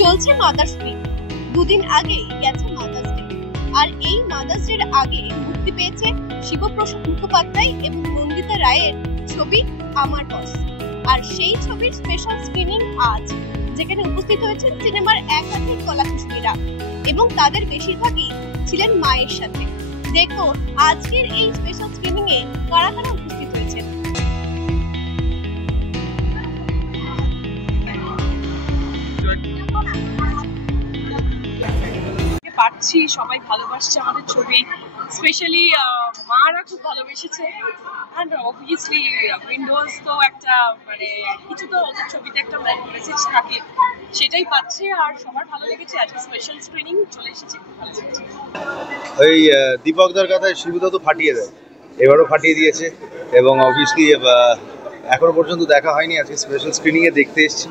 চলছে mother's week, দুদিন আগেই গেছে মাদার্স ডে। আর এই মাদার্স ডের আগে মুক্তি পেয়েছে শিবপ্রসাদ মুখোপাধ্যায় এবং নন্দিতা রায়ের ছবি আমার বস। আর সেই ছবির স্পেশাল স্ক্রিনিং আজ, যেখানে উপস্থিত হয়েছেন সিনেমার একাধিক কলাকুশলীরা এবং তাদের বেশিরভাগই ছিলেন মায়ের সাথে। দেখো আজকের এই স্পেশাল স্ক্রিনিং এ কারা কারা উপস্থিত হয়েছেন। পাচ্ছি সবাই ভালোবাসছে আমাদের ছবি, স্পেশালি মারা খুব ভালোবেসেছে। অ্যান্ড অবভিয়াসলি উইন্ডোজ তো একটা মানে কিছু তো ওদের ছবিতে একটা মেসেজ থাকে, সেটাই পাচ্ছে। আর সবার ভালো লেগেছে। আজকে স্পেশাল স্ক্রিনিং চলে এসেছে, খুব ভালো লেগেছে। ওই দীপকদার কথায় শিবুদা তো ফাটিয়ে দেয়, এবারও ফাটিয়ে দিয়েছে। এবং অবভিয়াসলি এখনো পর্যন্ত দেখা হয়নি, আজকে স্পেশাল স্ক্রিনিংয়ে দেখতে এসেছি।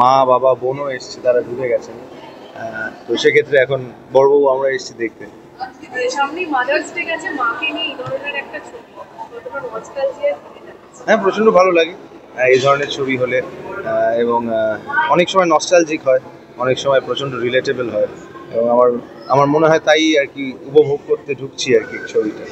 মা বাবা বোনও এসছে, তারা ঢুকে গেছেন। তো সেক্ষেত্রে এখন বড়বাবু আমরা এসেছি দেখতে। হ্যাঁ, প্রচণ্ড ভালো লাগে এই ধরনের ছবি হলে, এবং অনেক সময় নস্টালজিক হয়, অনেক সময় প্রচণ্ড রিলেটেবল হয়। এবং আমার মনে হয় তাই আর কি উপভোগ করতে ঢুকছি আর কি ছবিটা।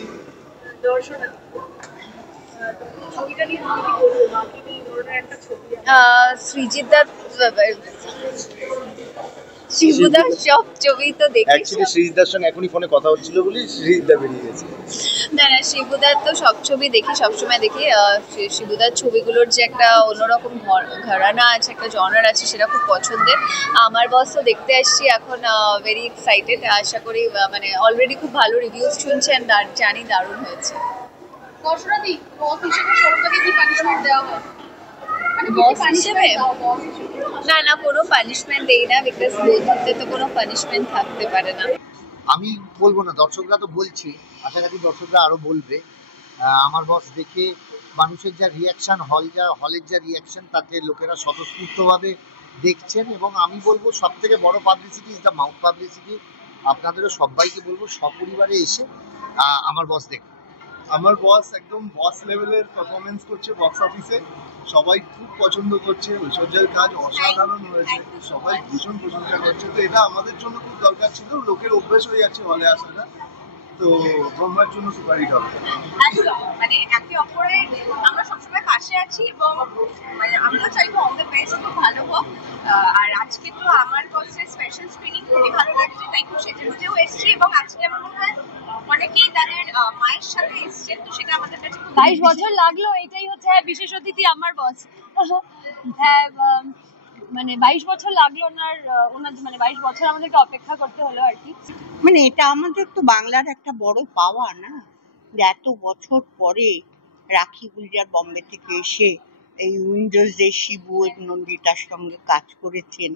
শিবুদার সব ছবি তো দেখি। অ্যাকচুয়ালি সৃজিতদার সঙ্গে এখনই ফোনে কথা হচ্ছিল বলি সৃজিতদা বেরিয়ে গেছে। না, শিবুদার তো সব ছবি দেখি, সবসময় দেখি। শিবুদার ছবিগুলোর যে একটা অন্যরকম ঘরানা আছে, একটা জনার আছে, সেটা খুব পছন্দের। আমার বস তো দেখতে আসছি এখন, ভেরি এক্সাইটেড। আশা করি মানে অলরেডি খুব ভালো রিভিউজ শুনছেন, আর জানি দারুণ হয়েছে। না, কোনো পানিশমেন্ট দেই না, বিকজ বন্ধুত্বে তো কোনো পানিশমেন্ট থাকতে পারে না। আমি বলবো না, দর্শকরা তো বলছে, আশা করি দর্শকরা আরো বলবে। আমার বস দেখে মানুষের যা রিয়াকশন, হলের যা রিয়াকশন, তাতে লোকেরা স্বতঃস্ফূর্তভাবে দেখছেন। এবং আমি বলবো সব থেকে বড় publicity is the mouth publicity. আপনাদেরও সবাইকে বলবো সপরিবারে এসে আমার বস দেখুন। আমার বস একদম বস লেভেলের পারফরমেন্স করছে বক্স অফিসে, সবাই খুব পছন্দ করছে। ঐশ্বর্যের কাজ অসাধারণ হয়েছে, সবাই ভীষণ প্রশংসা করছে। তো এটা আমাদের জন্য খুব দরকার ছিল, লোকের অভ্যেস হয়ে যাচ্ছে হলে আসাটা, তো ব্রহ্মার জন্য সুপারিশ হবে। মানে একে অপরের আমরা সবসময় পাশে আছি এবং মানে আমরা চাইবো অল দ্য বেস্ট, খুব ভালো হোক। আর আজকে তো আমার বসের স্পেশাল স্ক্রিনিং খুবই ভালো লাগছে, তাই খুব সেজে গুজেও এসেছি। এবং আজকে আমার মনে হয় অনেকেই তাদের মায়ের সাথে এসছেন, তো সেটা আমাদের কাছে 22 বছর লাগলো। এটাই হচ্ছে বিশেষ অতিথি আমার বস। হ্যাঁ, মানে 22 বছর লাগলো ওনার মানে 22 বছর আমাদেরকে অপেক্ষা করতে হলো আর কি। মানে এটা আমাদের তো বাংলার একটা বড় পাওয়া না, এত বছর পরে রাখি গুলজার বম্বে থেকে এসে এই উইন্ডোজে শিবু নন্দিতার সঙ্গে কাজ করেছেন,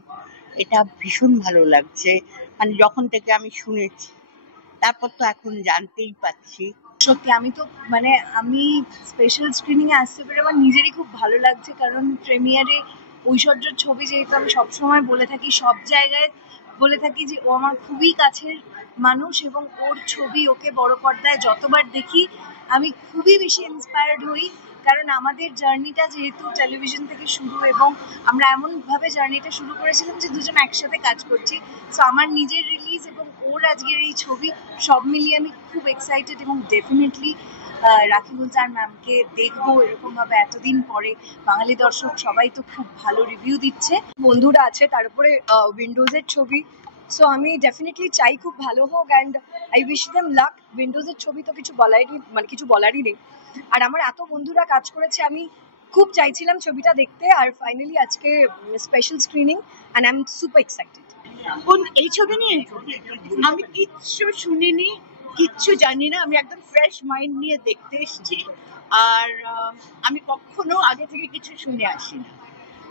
এটা ভীষণ ভালো লাগছে। মানে যখন থেকে আমি শুনেছি, তারপর তো এখন জানতেই পাচ্ছি। সত্যি আমি স্পেশাল স্ক্রিনিং এ আসতে পেরে আমার নিজেরই খুব ভালো লাগছে, কারণ প্রিমিয়ারে ঐশ্বর্যর ছবি, যেহেতু আমি সবসময় বলে থাকি, সব জায়গায় বলে থাকি যে ও আমার খুবই কাছের মানুষ এবং ওর ছবি, ওকে বড় পর্দায় যতবার দেখি আমি খুবই বেশি ইন্সপায়ার্ড হই। কারণ আমাদের জার্নিটা যেহেতু টেলিভিশন থেকে শুরু, এবং আমরা এমনভাবে জার্নিটা শুরু করেছিলাম যে দুজন একসাথে কাজ করছি। সো আমার নিজের রিলিজ এবং ওর আজকের এই ছবি, সব মিলিয়ে আমি খুব এক্সাইটেড। এবং ডেফিনেটলি রাখি গুলজার ম্যামকে দেখবো এরকমভাবে এতদিন পরে। বাঙালি দর্শক সবাই তো খুব ভালো রিভিউ দিচ্ছে, বন্ধুরা আছে, তারপরে উইন্ডোজের ছবি। সো আমি ডেফিনেটলি চাই খুব ভালো হোক, and I wish them luck. উইন্ডোজের ছবি তো কিছু বলারই নেই। আর আমার এত বন্ধুরা কাজ করেছে, আমি খুব চাইছিলাম ছবিটা দেখতে, আর ফাইনালি আজকে special screening, and I am super excited. এই ছবি নিয়ে আমি কিচ্ছু শুনিনি, কিচ্ছু জানি না। আমি একদম ফ্রেশ মাইন্ড নিয়ে দেখতে এসেছি, আর আমি কখনো আগে থেকে কিছু শুনে আসি না।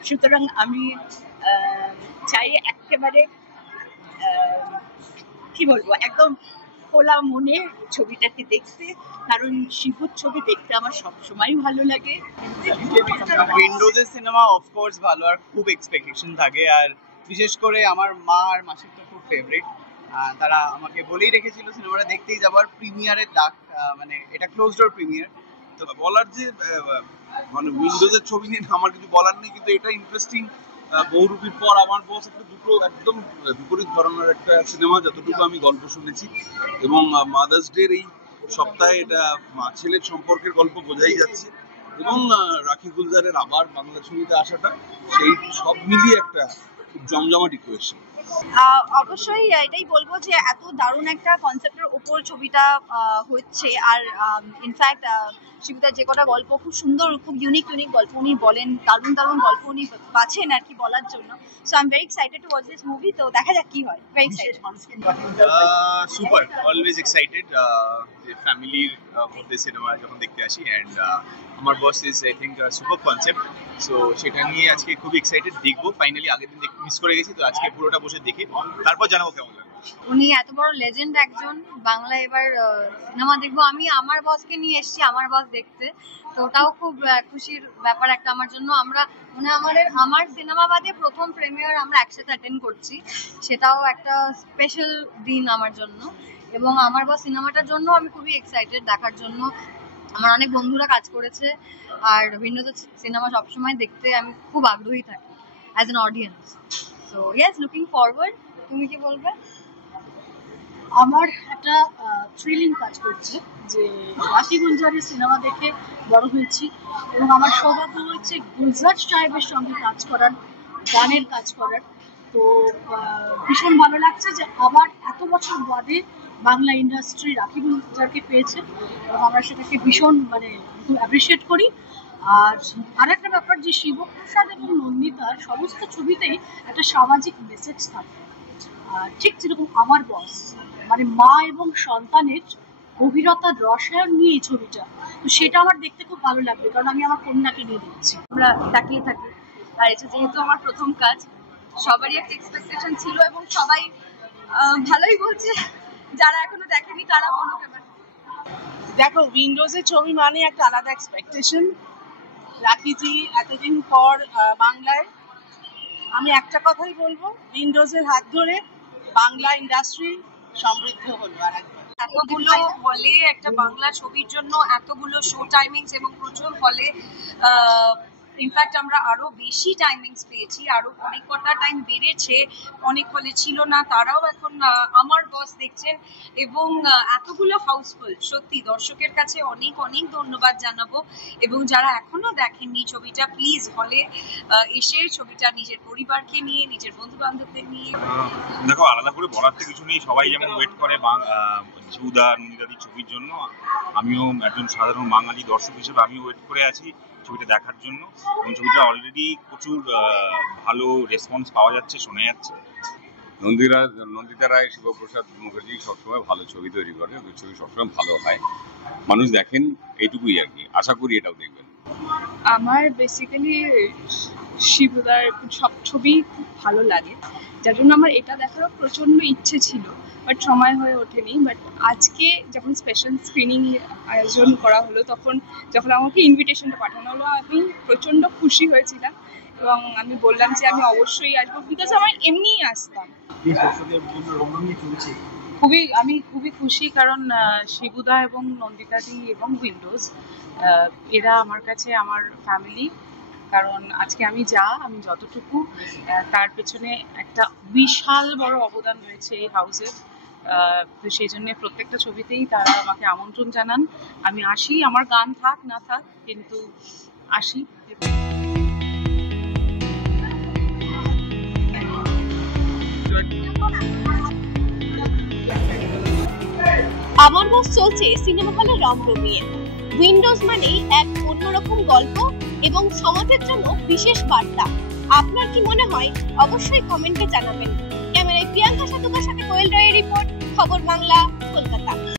সুতরাং আমি চাই একেবারে কি বলবো, একদম খোলা মনে ছবিটাকে দেখতে, কারণ শিবুর ছবি দেখতে আমার সবসময় ভালো লাগে। উইন্ডোজের সিনেমা অফকোর্স ভালো, আর খুব এক্সপেকটেশন থাকে। আর বিশেষ করে আমার মা আর মাসির তো খুব ফেভারিট, তারা আমাকে বলেই রেখেছিল সিনেমাটা দেখতেই যাবার। প্রিমিয়ারের ডাক, মানে এটা ক্লোজ ডোর প্রিমিয়ার। তো বলার যে মানে উইন্ডোজের ছবি নিয়ে আমার কিছু বলার নেই, কিন্তু এটা ইন্টারেস্টিং বহুরূপীর পর আমার বস একটা দুটো একদম বিপরীত ধরনের একটা সিনেমা, যতটুকু আমি গল্প শুনেছি। এবং মাদার্স ডের এই সপ্তাহে এটা মা ছেলের সম্পর্কের গল্প বোঝাই যাচ্ছে। এবং রাখি গুলজারের আবার বাংলা ছবিতে আসাটা, সেই সব মিলিয়ে একটা খুব জমজমাট ইকুয়েশন। অবশ্যই এটাই বলবো যে এত দারুণ একটা কনসেপ্টের উপর ছবিটা হচ্ছে। আর ইনফ্যাক্ট শিবুদার যে কটা গল্প খুব সুন্দর, খুব ইউনিক গল্প উনি বলেন, দারুণ দারুণ গল্প উনি বাছেন আর কি বলার জন্য। So I am very excited to watch this movie. তো দেখা যাক কি হয়। Very excited. Super, always excited যে ফ্যামিলির মধ্যে সিনেমা যখন দেখতে আসি। অ্যান্ড আমার boss is I think super concept. So সেটা নিয়ে আজকে খুব এক্সাইটেড, দেখবো। ফাইনালি আগের দিন মিস করে গেছি, তো আজকে পুরোটা বসে দেখে তারপর জানাবো কেমন লাগে। উনি এত বড় লেজেন্ড একজন, বাংলা এবার সিনেমা দেখবো। আমি আমার বসকে নিয়ে এসেছি আমার বস দেখতে, তো ওটাও খুব খুশির ব্যাপার একটা আমার জন্য। আমরা মানে আমার সিনেমা বাদে প্রথম প্রিমিয়ার আমরা একসাথে অ্যাটেন্ড করছি, সেটাও একটা স্পেশাল দিন আমার জন্য। এবং আমার বস সিনেমাটার জন্য আমি খুবই এক্সাইটেড দেখার জন্য। আমার অনেক বন্ধুরা কাজ করেছে, আর উইন্ডোজের সিনেমা সবসময় দেখতে আমি খুব আগ্রহী থাকি as an audience. So yes, looking forward. তুমি কি বলবে? আমার একটা থ্রিলিং কাজ করছে যে রাখি গুলজারের সিনেমা দেখে বড় হয়েছি, এবং আমার সৌভাগ্য হচ্ছে গুলজার সাহেবের সঙ্গে কাজ করার, গানের কাজ করার। তো ভীষণ ভালো লাগছে যে আবার এত বছর বাদে বাংলা ইন্ডাস্ট্রি রাখি গুলজারকে পেয়েছে, এবং আমরা সেটাকে ভীষণ খুব অ্যাপ্রিসিয়েট করি। আর একটা ব্যাপার যে শিবপ্রসাদ এবং নন্দিতার সমস্ত ছবিতেই একটা সামাজিক মেসেজ থাকে, ঠিক যেরকম আমার বস মা এবং সন্তানের গভীরতার রসায়ন নিয়ে এই ছবিটা। তো সেটা আমার দেখতে খুব ভালো লাগবে, কারণ আমি আমার কন্যাকে নিয়ে দেখছি। আমরা তাকিয়ে থাকি, আর এটা যেহেতু আমার প্রথম কাজ, সবারই একটা এক্সপেকটেশন ছিল এবং সবাই ভালোই বলছে। যারা এখনো দেখেনি তারা বলুক এবার। দেখো, উইন্ডোজের ছবি মানে একটা আলাদা এক্সপেকটেশন। রাখিজি এতদিন পর বাংলায়, আমি একটা কথাই বলবো, উইন্ডোজের হাত ধরে বাংলা ইন্ডাস্ট্রি সমৃদ্ধ হলো। আর এতগুলো হলে একটা বাংলা ছবির জন্য এতগুলো শো টাইমিংস এবং প্রচুর হলে ইনফ্যাক্ট আমরা আরো বেশি টাইমিংস পেয়েছি, আরো অনেক কটা টাইম বেড়েছে। অনেক হলে ছিল না, তারাও এখন আমার বস দেখছেন, এবং এতগুলো হাউসফুল। সত্যি দর্শকের কাছে অনেক অনেক ধন্যবাদ জানাবো। এবং যারা এখনো দেখেননি ছবিটা, প্লিজ হলে এসে ছবিটা নিজের পরিবারকে নিয়ে, নিজের বন্ধু বান্ধবদের নিয়ে। দেখো, আলাদা করে বলার তো কিছু নেই, সবাই যেমন ওয়েট করে শিবুদা নন্দিতাদির ছবির জন্য, আমিও একজন সাধারণ বাঙালি দর্শক হিসেবে আমিও ওয়েট করে আছি ছবিটা দেখার জন্য। এবং ছবিটা অলরেডি প্রচুর ভালো রেসপন্স পাওয়া যাচ্ছে, শোনা যাচ্ছে। নন্দিতা রায়, শিবপ্রসাদ মুখার্জি সবসময় ভালো ছবি তৈরি করে, ওই ছবি সবসময় ভালো হয়, মানুষ দেখেন, এইটুকুই আর কি। আশা করি এটাও দেখবেন। আমার বেসিক্যালি শিবুদার সব ছবি খুব ভালো লাগে, যার জন্য আমার এটা দেখারও প্রচণ্ড ইচ্ছে ছিল, বাট সময় হয়ে ওঠেনি। বাট আজকে যখন স্পেশাল স্ক্রিনিং আয়োজন করা হলো, যখন আমাকে ইনভিটেশনটা পাঠানো হলো, আমি প্রচণ্ড খুশি হয়েছিলাম। এবং আমি বললাম যে আমি অবশ্যই আসবো, বিকজ আমার এমনিই আসতাম। আমি খুবই খুশি, কারণ শিবুদা এবং নন্দিতাদি এবং উইন্ডোজ এরা আমার কাছে আমার ফ্যামিলি। কারণ আজকে আমি যতটুকু, তার পেছনে একটা বিশাল বড় অবদান রয়েছে এই হাউসের। তো সেই জন্য প্রত্যেকটা ছবিতেই তারা আমাকে আমন্ত্রণ জানান, আমি আসি, আমার গান থাক না থাক, কিন্তু আসি। আমার বস চলছে সিনেমা হলে রং রমিয়ে। উইন্ডোজ মানেই এক অন্যরকম গল্প এবং সমাজের জন্য বিশেষ বার্তা। আপনার কি মনে হয়? অবশ্যই কমেন্টে জানাবেন। ক্যামেরায় প্রিয়াঙ্কা সাতুকার সাথে কোয়েল রায়ের রিপোর্ট, খবর বাংলা, কলকাতা।